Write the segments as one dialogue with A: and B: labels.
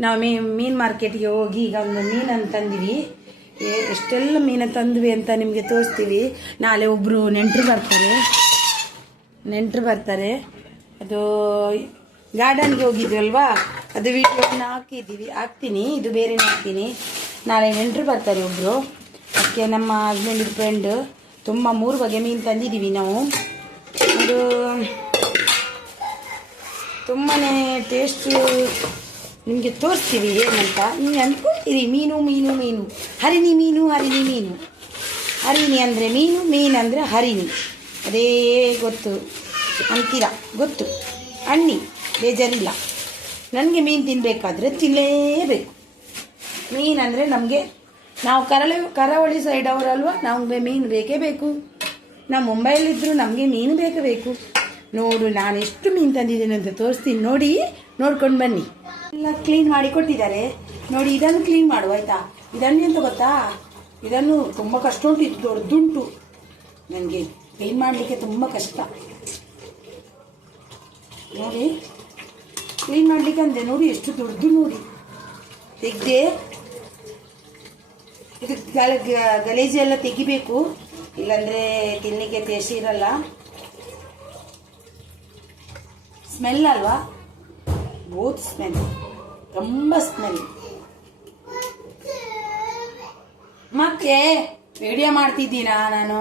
A: ನಾವು ಮೀ ಮೀನು ಮಾರ್ಕೆಟ್ಗೆ ಹೋಗಿ ಈಗ ಒಂದು ಮೀನನ್ನು ತಂದ್ವಿ. ಎಷ್ಟೆಲ್ಲ ಮೀನು ತಂದ್ವಿ ಅಂತ ನಿಮಗೆ ತೋರಿಸ್ತೀವಿ. ನಾಳೆ ಒಬ್ಬರು ನೆಂಟರು ಬರ್ತಾರೆ. ನೆಂಟರು ಬರ್ತಾರೆ. ಅದು ಗಾರ್ಡನ್ಗೆ ಹೋಗಿದ್ವಲ್ವಾ ಅದು ವೀಡಿಯೋನ ಹಾಕಿದ್ದೀವಿ. ಹಾಕ್ತೀನಿ. ಇದು ಬೇರೆನೇ ಹಾಕ್ತೀನಿ. ನಾಳೆ ನೆಂಟರು ಬರ್ತಾರೆ ಒಬ್ಬರು ಅದಕ್ಕೆ ನಮ್ಮ ಹಸ್ಬೆಂಡ್ ಫ್ರೆಂಡ್ ತುಂಬ ಮೂರು ಬಗೆ ಮೀನು ತಂದಿದ್ದೀವಿ ನಾವು. ಅದು ತುಂಬಾ ಟೇಸ್ಟ್ ನಿಮಗೆ ತೋರಿಸ್ತೀವಿ ಏನಂತ. ನೀವು ಅಂದ್ಕೊಳ್ತೀರಿ ಮೀನು ಮೀನು ಮೀನು. ಹರಿಣಿ ಮೀನು ಹರಿಣಿ ಮೀನು. ಹರಿಣಿ ಅಂದರೆ ಮೀನು ಮೀನು ಅಂದರೆ ಹರಿಣಿ. ಅದೇ ಗೊತ್ತು. ಅಂತೀರ? ಗೊತ್ತು. ಅಣ್ಣಿ ಬೇಜಾರಿಲ್ಲ. ನನಗೆ ಮೀನು ತಿನ್ನಬೇಕಾದ್ರೆ ತಿನ್ನಲೇಬೇಕು ಅಂದರೆ ನಮಗೆ, ನಾವು ಕರಾವಳಿ ಕರಾವಳಿ ಸೈಡ್ ಅವರಲ್ವ, ನಮಗೆ ಮೀನು ಬೇಕೇ ಬೇಕು. ನಾವು ಮುಂಬೈಲಿದ್ದರೂ ನಮಗೆ ಮೀನು ಬೇಕೇ ಬೇಕು. ನೋಡು ನಾನು ಎಷ್ಟು ಮೀನು ತಂದಿದ್ದೀನಿ ಅಂತ ತೋರಿಸ್ತೀನಿ. ನೋಡಿ, ನೋಡ್ಕೊಂಡು ಬನ್ನಿ. ಎಲ್ಲ ಕ್ಲೀನ್ ಮಾಡಿ ಕೊಟ್ಟಿದ್ದಾರೆ. ನೋಡಿ, ಇದನ್ನು ಕ್ಲೀನ್ ಮಾಡುವ ಆಯ್ತಾ? ಇದನ್ನು ಎಂತ ಗೊತ್ತಾ? ಇದನ್ನು ತುಂಬ ಕಷ್ಟ ಉಂಟು, ಇದು ದೊಡ್ಡದುಂಟು ನನಗೆ ಕ್ಲೀನ್ ಮಾಡಲಿಕ್ಕೆ ತುಂಬ ಕಷ್ಟ. ನೋಡಿ ಕ್ಲೀನ್ ಮಾಡಲಿಕ್ಕೆ ಅಂದೆ, ನೋಡಿ, ಎಷ್ಟು ದೊಡ್ಡದು ನೋಡಿ. ತೆಗ್ದೆ, ಇದು ಗಲ ಗಲೀಜು ಎಲ್ಲ ತೆಗಿಬೇಕು. ಇಲ್ಲಾಂದ್ರೆ ತಿನ್ನಲಿಕ್ಕೆ ಟೇಸ್ಟ್ ಇರಲ್ಲ. ಸ್ಮೆಲ್ ಅಲ್ವಾ? ಬೋತ್ ಸ್ಮೆಲ್ ತುಂಬ ಸ್ಮೆಲ್ ಮತ್ತೆ ವಿಡಿಯೋ ಮಾಡ್ತಿದ್ದೀನಾ ನಾನು?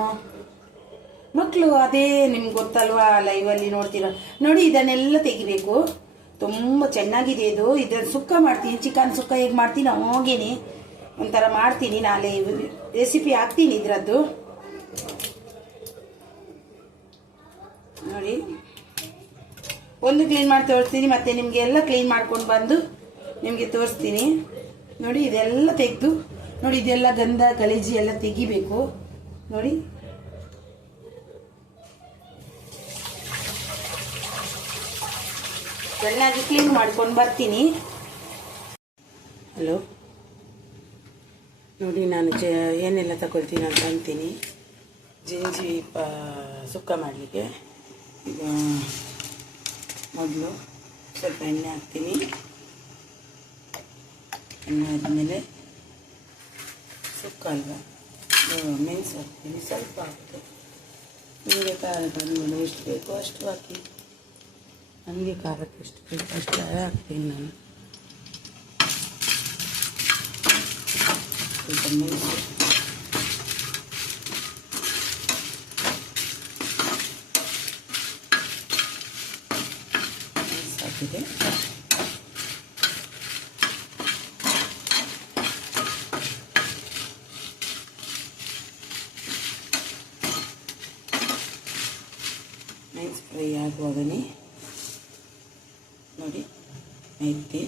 A: ಮಕ್ಕಳು ಅದೇ ನಿಮ್ಗೆ ಗೊತ್ತಲ್ವಾ ಲೈವಲ್ಲಿ ನೋಡ್ತೀರ. ನೋಡಿ, ಇದನ್ನೆಲ್ಲ ತೆಗಿಬೇಕು. ತುಂಬ ಚೆನ್ನಾಗಿದೆ ಇದು. ಇದನ್ನು ಸುಕ್ಕ ಮಾಡ್ತೀನಿ. ಚಿಕನ್ ಸುಕ್ಕ ಹೇಗೆ ಮಾಡ್ತೀನಿ, ಹೋಗಿನಿ ಒಂಥರ ಮಾಡ್ತೀನಿ ನಾಳೆ. ರೆಸಿಪಿ ಹಾಕ್ತೀನಿ ಇದರದ್ದು. ನೋಡಿ. ಒಂದು ಕ್ಲೀನ್ ಮಾಡಿ ತೋರಿಸ್ತೀನಿ, ಮತ್ತೆ ನಿಮಗೆ ಎಲ್ಲ ಕ್ಲೀನ್ ಮಾಡ್ಕೊಂಡು ಬಂದು ನಿಮಗೆ ತೋರಿಸ್ತೀನಿ. ನೋಡಿ, ಇದೆಲ್ಲ ತೆಗೆದು, ನೋಡಿ, ಇದೆಲ್ಲ ಗಂಧ ಗಲೀಜು ಎಲ್ಲ ತೆಗಿಬೇಕು. ನೋಡಿ. ಚೆನ್ನಾಗಿ ಕ್ಲೀನ್ ಮಾಡ್ಕೊಂಡು ಬರ್ತೀನಿ. ಹಲೋ ನೋಡಿ, ನಾನು ಜ, ಏನೆಲ್ಲ ತಗೊಳ್ತೀನಿ ಅಂತ ಅಂತೀನಿ. ಜಿಂಜಿ ಸುಕ್ಕ ಮಾಡಲಿಕ್ಕೆ. ಮೊದಲು ಸ್ವಲ್ಪ ಎಣ್ಣೆ ಹಾಕ್ತೀನಿ ಎಣ್ಣೆ ಆದಮೇಲೆ ಸುಕ್ಕ ಅಲ್ವಾ ಇದು ಮೆಣಸು ಹಾಕ್ತೀನಿ ಸ್ವಲ್ಪ ಹಾಕ್ತೀನಿ ನಿಮಗೆ ಖಾರದ ಅನುಗುಣ ಎಷ್ಟು ಬೇಕೋ ಅಷ್ಟು ಹಾಕಿ ನನಗೆ ಖಾರಕ್ಕೆ ಎಷ್ಟು ಬೇಕು ಅಷ್ಟು ಹಾಕ್ತೀನಿ ನಾನು ಸ್ವಲ್ಪ ಮೆಣಸು ಮೆಣಸು ನೈಸ್ ಫ್ರೈ ಆಗುವಾಗನೇ ನೋಡಿ ಐತೆ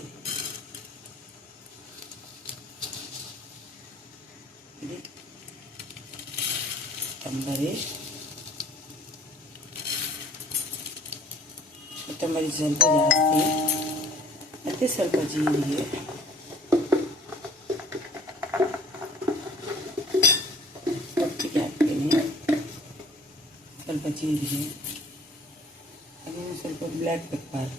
A: ಇದು ಕೊತ್ತಂಬರಿ ಕೊತ್ತಂಬರಿ ಸ್ವಲ್ಪ ಜಾಸ್ತಿ ಮತ್ತು ಸ್ವಲ್ಪ ಜೀರಿಗೆ ಒಟ್ಟಿಗೆ ಹಾಕ್ತೀನಿ ಸ್ವಲ್ಪ ಜೀರಿಗೆ ಅದನ್ನು ಸ್ವಲ್ಪ ಬ್ಲ್ಯಾಕ್ ಪೆಪ್ಪರ್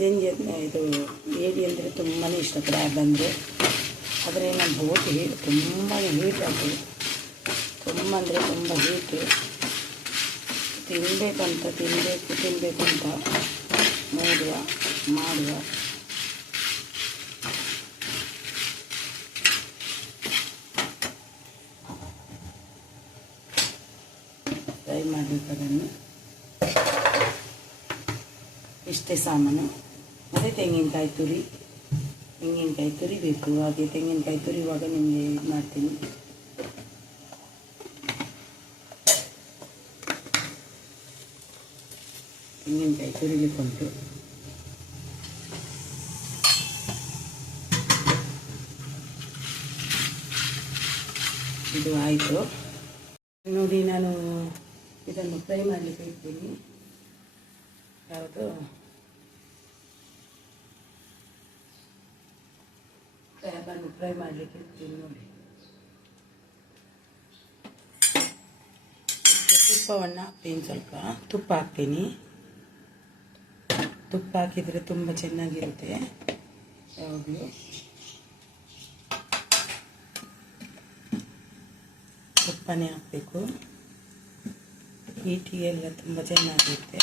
A: ಇದು ಜಂಜಿ ಇದು ಏಡಿ ಅಂದರೆ ತುಂಬಾ ಇಷ್ಟ ಕ್ರ್ಯಾಬ್ ಅಂದರೆ ಆದರೆ ನಮ್ಮ ಬೋಟ್ ಹೀಟ್ ತುಂಬಾ ಹೀಟ್ ಆಗ್ತದೆ ತುಂಬ ಅಂದರೆ ತುಂಬ ಹೀಟು ತಿನ್ನಬೇಕಂತ ತಿನ್ನಬೇಕು ತಿನ್ನಬೇಕು ಅಂತ ನೋಡುವ, ಮಾಡುವ. ಫ್ರೈ ಮಾಡಬೇಕದನ್ನು ಇಷ್ಟೇ ಸಾಮಾನು. ಮತ್ತು ತೆಂಗಿನಕಾಯಿ ತುರಿ. ತೆಂಗಿನಕಾಯಿ ತುರಿಬೇಕು ಹಾಗೆ ತೆಂಗಿನಕಾಯಿ ತುರಿಯುವಾಗ ನಿಮಗೆ ಇದು ಮಾಡ್ತೀನಿ. ತೆಂಗಿನಕಾಯಿ ತುರಿಲಿಕ್ಕುಂಟು. ಇದು ಆಯಿತು. ನೋಡಿ, ನಾನು ಇದನ್ನು ಫ್ರೈ ಮಾಡಲಿಕ್ಕೆ ಇಡ್ತೀನಿ. ಯಾವುದು? ಕ್ರ್ಯಾಬನ್ನು ಫ್ರೈ ಮಾಡಲಿಕ್ಕೆ ಇರ್ತೀನಿ ನೋಡಿ. ತುಪ್ಪವನ್ನು ಹಾಕ್ತೀನಿ ಸ್ವಲ್ಪ. ತುಪ್ಪ ಹಾಕ್ತೀನಿ. ತುಪ್ಪ ಹಾಕಿದರೆ ತುಂಬ ಚೆನ್ನಾಗಿರುತ್ತೆ ಯಾವಾಗಲೂ. ತುಪ್ಪನೇ ಹಾಕಬೇಕು. ಹೀಟಿಗೆಲ್ಲ ತುಂಬ ಚೆನ್ನಾಗಿರುತ್ತೆ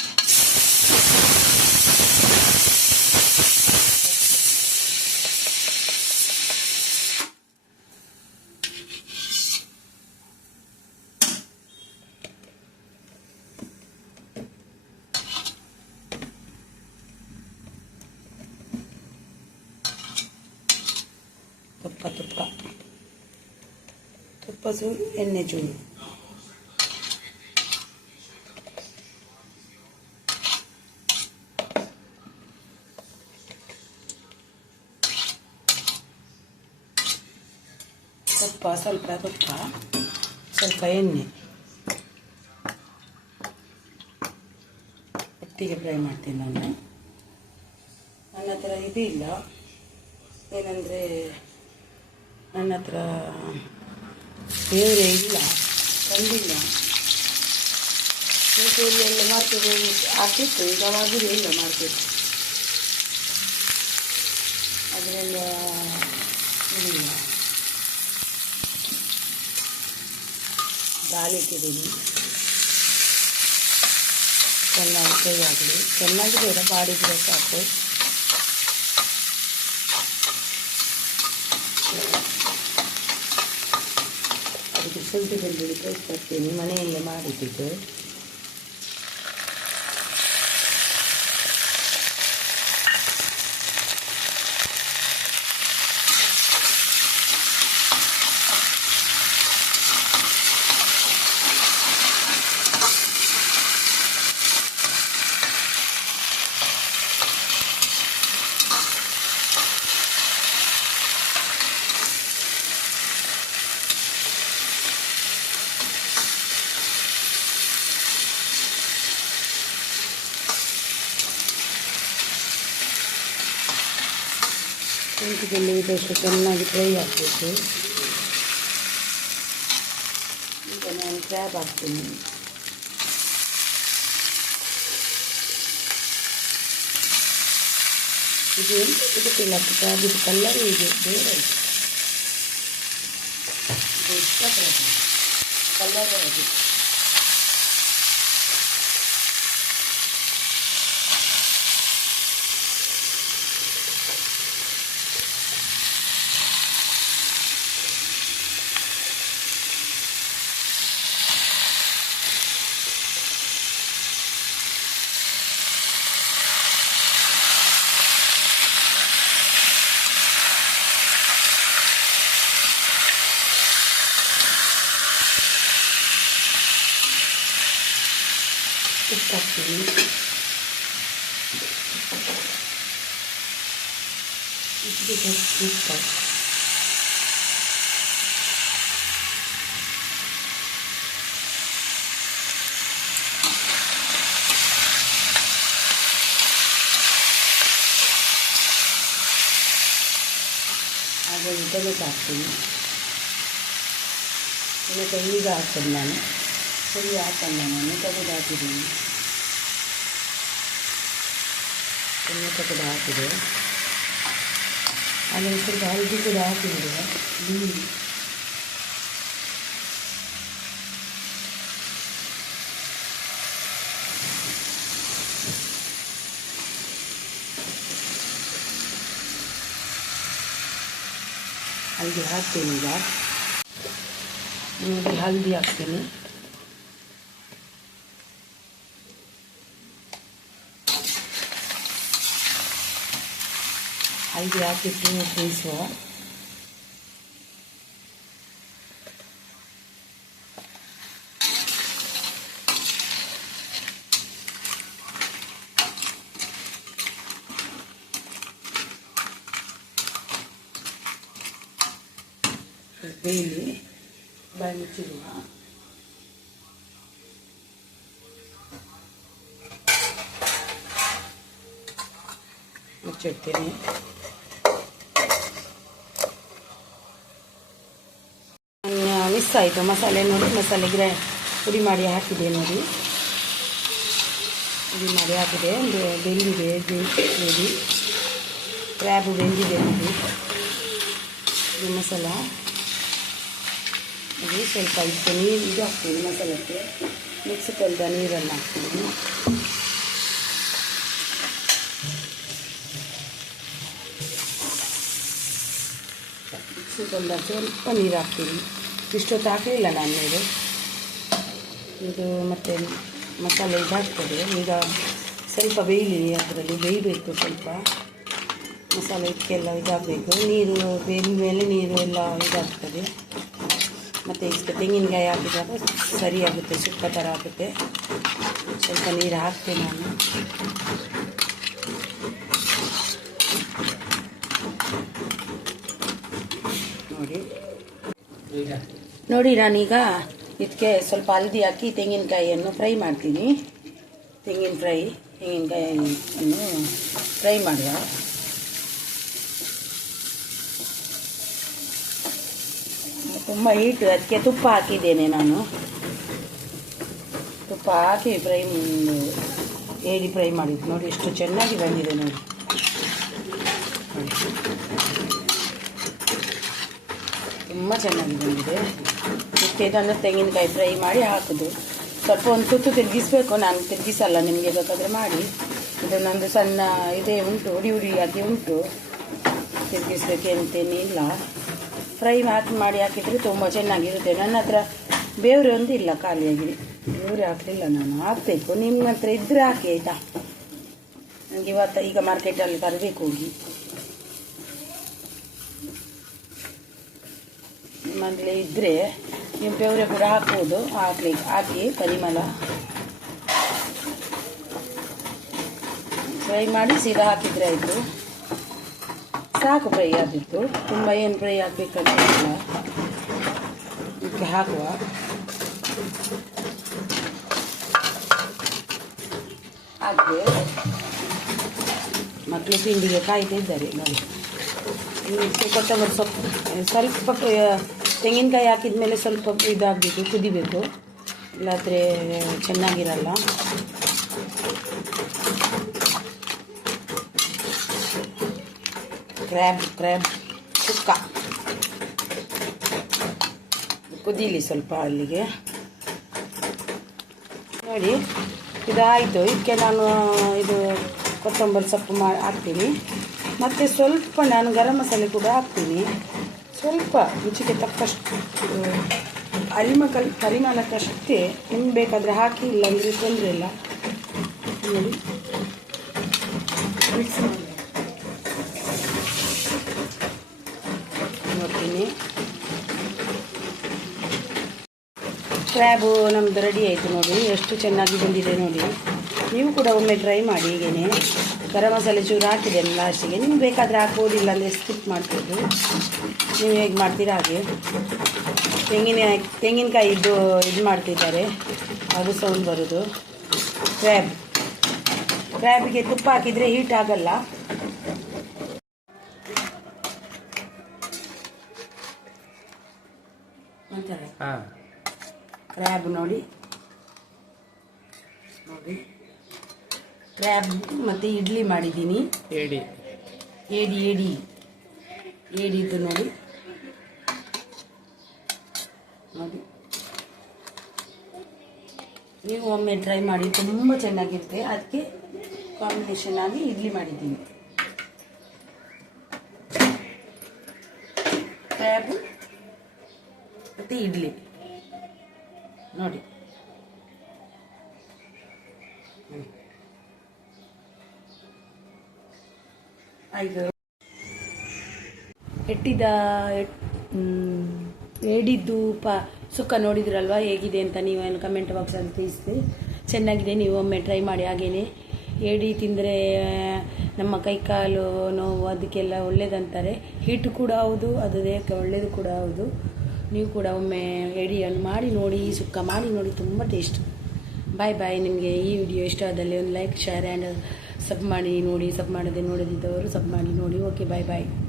A: ತುಪ್ಪ ತುಪ್ಪ ಚೂರು ಎಣ್ಣೆ ಚೂರು ತುಪ್ಪ ಸ್ವಲ್ಪ ತುಪ್ಪ ಸ್ವಲ್ಪ ಎಣ್ಣೆ. ಒಟ್ಟಿಗೆ ಫ್ರೈ ಮಾಡ್ತೀನಿ ನಾನು. ನನ್ನ ಹತ್ರ ಇದು ಇಲ್ಲ ಏನಂದರೆ ನನ್ನ ಹತ್ರ ಬೇರೆ ಇಲ್ಲ ಬಂದಿಲ್ಲ ಊಟದಲ್ಲಿ ಎಲ್ಲ ಮಾರ್ಕೆಟ್ ಹಾಕಿತ್ತು, ಈಗ ಇಲ್ಲ ಮಾರ್ಕೆಟ್ ಅದರಿಂದ ಇಲ್ಲ. ಗಾಳಿ ಇಟ್ಟಿದ್ದೀನಿ ಚೆನ್ನಾಗಿ ಫ್ರೈ ಆಗಲಿ ಚೆನ್ನಾಗಿ ಬೇಡ ಬಾಡಿದ್ರೆ ಸಾಕು ಅದಕ್ಕೆ ಶುಂಠಿ ಬೆಳ್ಳುಳ್ಳಿ ಪೇಸ್ಟ್ ಹಾಕ್ತೀನಿ ಮನೆಯಲ್ಲೇ ಮಾಡಿಟ್ಟಿದ್ದು ಶುಂಠಿ ಬೆಳ್ಳುಳ್ಳಿ ಪೇಸ್ಟ್ ಚೆನ್ನಾಗಿ ಫ್ರೈ ಹಾಕಬೇಕು ಈಗ ನಾನು ಕ್ರ್ಯಾಬ್ ಹಾಕ್ತೀನಿ. ಇದು ಎಂತ ಸಿಗುತ್ತಿಲ್ಲ ಕ್ರ್ಯಾಬ್ ಇದು ಕಲ್ಲರ್ ಇದೆ ಬೇರೆ ಇದು ಇಷ್ಟ ಕಲ್ಲರ್ ಅದು ಉಪ್ಪು ಹಾಕ್ತೀನಿ ಇದಕ್ಕೆ ಉಪ್ಪು ಹಾಗೆ ಟೊಮೆಟೊ ಹಾಕ್ತೀನಿ ಟೊಮೆಟೊ ಈಗ ಹಾಕ್ತೇನೆ ನಾನು ಸರಿ ಹಾಕಲ್ಲ ನಾನು ತೆಗೆದು ಹಾಕಿದ್ದೀನಿ ಟೊಮೆಟೊ ಕೂಡ ಹಾಕಿದೆ ಆಮೇಲೆ ಸ್ವಲ್ಪ ಹಳದಿ ಕೂಡ ಹಾಕಿದೆ ಹ್ಞೂ ಹಲ್ದಿ ಹಾಕ್ತೀನಿ ಈಗ ನೋಡಿ ಹಲ್ದಿ ಹಾಕ್ತೀನಿ 800 rupees here. ಬೇಲಿ ಬಣ್ಚಿರುವ ಮುಚ್ಚಿಡ್ತೀನಿ ಮಿಸ್ ಆಯಿತು. ಮಸಾಲೆ ನೋಡಿ ಮಸಾಲೆ ಗ್ರೈ ಪುಡಿ ಮಾಡಿ ಹಾಕಿದೆ ನೋಡಿ. ಪುಡಿ ಮಾಡಿ ಹಾಕಿದೆ. ಒಂದು ಬೆಂದಿದೆ ನೋಡಿ. ಕ್ರ್ಯಾಬು ಬೆಂದಿದೆ ನೋಡಿ. ಇದು ಮಸಾಲ. ಅದು ಸ್ವಲ್ಪ ಇಟ್ಟು ನೀರು ಇದು ಹಾಕ್ತೀನಿ ಮಸಾಲಕ್ಕೆ. ಮಿಕ್ಸ್ ಕಲ್ದ ನೀರನ್ನು ಹಾಕ್ತೀನಿ. ಮಿಕ್ಸಿ ಕಲ್ದ ಸ್ವಲ್ಪ ನೀರು ಹಾಕ್ತೀನಿ. ಇಷ್ಟೊತ್ತು ಹಾಕಲಿಲ್ಲ ನಾನು ನೀರು ಇದು ಮತ್ತು ಮಸಾಲೆ ಇದಾಗ್ತದೆ. ಈಗ ಸ್ವಲ್ಪ ಬೇಯಲಿ, ಅದರಲ್ಲಿ ಬೇಯಬೇಕು ಸ್ವಲ್ಪ. ಮಸಾಲೆ ಇದಕ್ಕೆಲ್ಲ ಇದಾಗಬೇಕು. ನೀರು ಬೇಯಿದ ಮೇಲೆ ನೀರು ಎಲ್ಲ ಇದಾಗ್ತದೆ. ಮತ್ತು ಇಷ್ಟು ತೆಂಗಿನಕಾಯಿ ಹಾಕಿದಾಗ ಸರಿಯಾಗುತ್ತೆ, ಸುಕ್ಕ ಥರ ಆಗುತ್ತೆ. ಸ್ವಲ್ಪ ನೀರು ಹಾಕ್ತೇನೆ ನಾನು ನೋಡಿ ನೋಡಿ ನಾನೀಗ ಇದಕ್ಕೆ ಸ್ವಲ್ಪ ಹಲ್ದಿ ಹಾಕಿ ತೆಂಗಿನಕಾಯಿಯನ್ನು ಫ್ರೈ ಮಾಡ್ತೀನಿ. ತೆಂಗಿನ ಫ್ರೈ ತೆಂಗಿನಕಾಯಿಯನ್ನು ಫ್ರೈ ಮಾಡುವ. ತುಂಬ ಹೀಟ್, ಅದಕ್ಕೆ ತುಪ್ಪ ಹಾಕಿದ್ದೇನೆ ನಾನು. ತುಪ್ಪ ಹಾಕಿ ಫ್ರೈ ಏಡಿ ಫ್ರೈ ಮಾಡಿದ್ದು. ನೋಡಿ ಎಷ್ಟು ಚೆನ್ನಾಗಿ ಬಂದಿದೆ ನೋಡಿ. ತುಂಬ ಚೆನ್ನಾಗಿ ಬಂದಿದೆ. ಇದಕ್ಕೆ ಇದನ್ನು ತೆಂಗಿನಕಾಯಿ ಫ್ರೈ ಮಾಡಿ ಹಾಕೋದು. ಸ್ವಲ್ಪ ಒಂದು ತುತ್ತು ತಿರುಗಿಸ್ಬೇಕು, ನಾನು ತಿರುಗಿಸಲ್ಲ ನಿಮಗೆ ಬೇಕಾದರೆ ಮಾಡಿ. ಇದನ್ನೊಂದು ಸಣ್ಣ ಇದೇ ಉಂಟು ಉಡಿ ಹುಡಿ ಉಂಟು. ಉಂಟು ತಿರುಗಿಸ್ಬೇಕಂತೇನಿಲ್ಲ ಫ್ರೈ ಹಾಕಿ ಮಾಡಿ ಹಾಕಿದರೆ ತುಂಬ ಚೆನ್ನಾಗಿರುತ್ತೆ. ನನ್ನ ಹತ್ರ ಬೇವ್ರೆ ಒಂದು ಇಲ್ಲ ಖಾಲಿಯಾಗಿ. ಬೇವ್ರೆ ಹಾಕಲಿಲ್ಲ ನಾನು. ಹಾಕಬೇಕು. ನಿಮ್ಮ ಹತ್ರ ಇದ್ದರೆ ಹಾಕಿ, ಆಯಿತಾ? ನನಗೆ ಇವತ್ತು ಈಗ ಮಾರ್ಕೆಟಲ್ಲಿ ತರಬೇಕು ಹೋಗಿ. ನಿಮ್ಮಲ್ಲಿ ಇದ್ದರೆ ನೀವು ಬೇವ್ರೆ ಕೂಡ ಹಾಕ್ಬೋದು. ಹಾಕ್ಲಿ, ಹಾಕಿ ಪರಿಮಳ ಫ್ರೈ ಮಾಡಿ ಸೀದಾ ಹಾಕಿದರೆ ಆಯಿತು. ಸಾಕು ಫ್ರೈ ಆಗಿತ್ತು. ತುಂಬ ಏನು ಫ್ರೈ ಆಗಬೇಕಂತ ಇದಕ್ಕೆ ಹಾಕುವ. ಹಾಕಿದೆ ಮಕ್ಕಳು ತಿಂಡಿಗೆ ಕಾಯ್ತಾ ಇದ್ದಾರೆ ನೋಡಿ. ಕೊತ್ತಂಬರಿ ಸೊಪ್ಪು, ಸ್ವಲ್ಪ ತೆಂಗಿನಕಾಯಿ ಹಾಕಿದ ಮೇಲೆ ಸ್ವಲ್ಪ ಇದಾಗಬೇಕು ಕುದಿಬೇಕು. ಇಲ್ಲಾದರೆ ಚೆನ್ನಾಗಿರಲ್ಲ. Crab crab sukka. ಕುದೀಲಿ ಸ್ವಲ್ಪ ಅಲ್ಲಿಗೆ. ನೋಡಿ, ಇದಾಯಿತು. ಇದಕ್ಕೆ ನಾನು, ಇದು ಕೊತ್ತಂಬರಿ ಸೊಪ್ಪು ಮಾ, ಹಾಕ್ತೀನಿ. ಮತ್ತು ಸ್ವಲ್ಪ ನಾನು ಗರಂ ಮಸಾಲೆ ಕೂಡ ಹಾಕ್ತೀನಿ. ಸ್ವಲ್ಪ ರುಚಿಗೆ ತಕ್ಕಷ್ಟು ಅರಿಮಕಲ್ ಪರಿಮಾಣಕ್ಕಷ್ಟೇ ನಿಮ್ಗೆ ಬೇಕಾದರೆ ಹಾಕಿ, ಇಲ್ಲಾಂದರೆ ತೊಂದರೆ ಇಲ್ಲ. ನೋಡಿ. ಮಿಕ್ಸ್ ಮಾಡಿ. ನೋಡ್ತೀನಿ. ಕ್ರ್ಯಾಬು ನಮ್ದು ರೆಡಿ ಆಯಿತು ನೋಡಿ. ಎಷ್ಟು ಚೆನ್ನಾಗಿ ಬಂದಿದೆ ನೋಡಿ. ನೀವು ಕೂಡ ಒಮ್ಮೆ ಟ್ರೈ ಮಾಡಿ ಹೀಗೇನೆ. ಗರಂ ಮಸಾಲೆ ಚೂರು ಹಾಕಿದೆ ಲಾಸ್ಟಿಗೆ ನಿಮ್ಗೆ ಬೇಕಾದರೆ ಹಾಕ್ಬೋದಿಲ್ಲ ಅಂದರೆ ಸ್ಕಿಪ್ ಮಾಡ್ಬೋದು. ನೀವು ಹೇಗೆ ಮಾಡ್ತೀರಾ ಹಾಗೆ? ತೆಂಗಿನ ತೆಂಗಿನಕಾಯಿ ಇದು ಇದು ಮಾಡ್ತಿದ್ದಾರೆ. ಅದು ಸೌಂಡ್ ಬರೋದು. ಕ್ರ್ಯಾಬ್ ಕ್ರ್ಯಾಬಿಗೆ ತುಪ್ಪ ಹಾಕಿದರೆ ಹೀಟ್ ಆಗಲ್ಲ. ಕ್ರ್ಯಾಬ್ ನೋಡಿ. ನೋಡಿ. ಕ್ರ್ಯಾಬ್ ಮತ್ತು ಇಡ್ಲಿ ಮಾಡಿದ್ದೀನಿ.
B: ಏಡಿ.
A: ಏಡಿ ಏಡಿ. ಏಡಿದ್ದು ನೋಡಿ. ನೋಡಿ. ನೀವು ಒಮ್ಮೆ ಟ್ರೈ ಮಾಡಿ, ತುಂಬ ಚೆನ್ನಾಗಿರುತ್ತೆ. ಅದಕ್ಕೆ ಕಾಂಬಿನೇಷನ್ ಆಗಿ ಇಡ್ಲಿ ಮಾಡಿದ್ದೀನಿ. ಟ್ಯಾಬು ಮತ್ತು ಇಡ್ಲಿ. ನೋಡಿ. ಆಯ್ತು ಎಟ್ಟಿದ ಎಟ್- ಏಡಿದ್ದು ಪ ಸುಖ ನೋಡಿದ್ರಲ್ವಾ ಹೇಗಿದೆ ಅಂತ ನೀವೇನು ಕಮೆಂಟ್ ಬಾಕ್ಸಲ್ಲಿ ತಿಳಿಸಿ ಚೆನ್ನಾಗಿದೆ, ನೀವು ಒಮ್ಮೆ ಟ್ರೈ ಮಾಡಿ ಹಾಗೇನೆ. ಏಡಿ ತಿಂದರೆ ನಮ್ಮ ಕೈಕಾಲು ನೋವು ಅದಕ್ಕೆಲ್ಲ ಒಳ್ಳೇದಂತಾರೆ. ಹಿಟ್ಟು ಕೂಡ ಹೌದು, ಅದು ದೇಹಕ್ಕೆ ಒಳ್ಳೆಯದು ಕೂಡ ಹೌದು. ನೀವು ಕೂಡ ಒಮ್ಮೆ ಎಡಿಯನ್ನು ಮಾಡಿ ನೋಡಿ ಸುಕ್ಕ ಮಾಡಿ ನೋಡಿ, ತುಂಬ ಟೇಸ್ಟ್ ಬಾಯ್ ಬಾಯ್ ನಿಮಗೆ ಈ ವಿಡಿಯೋ ಇಷ್ಟ ಆದಲ್ಲಿ ಒಂದು ಲೈಕ್ ಶೇರ್ ಆ್ಯಂಡ್ ಸಬ್ ಮಾಡಿ ನೋಡಿ ಸಬ್ ಮಾಡದೆ ನೋಡದಿದ್ದವರು ಸಬ್ ಮಾಡಿ ನೋಡಿ. ಓಕೆ ಬಾಯ್ ಬಾಯ್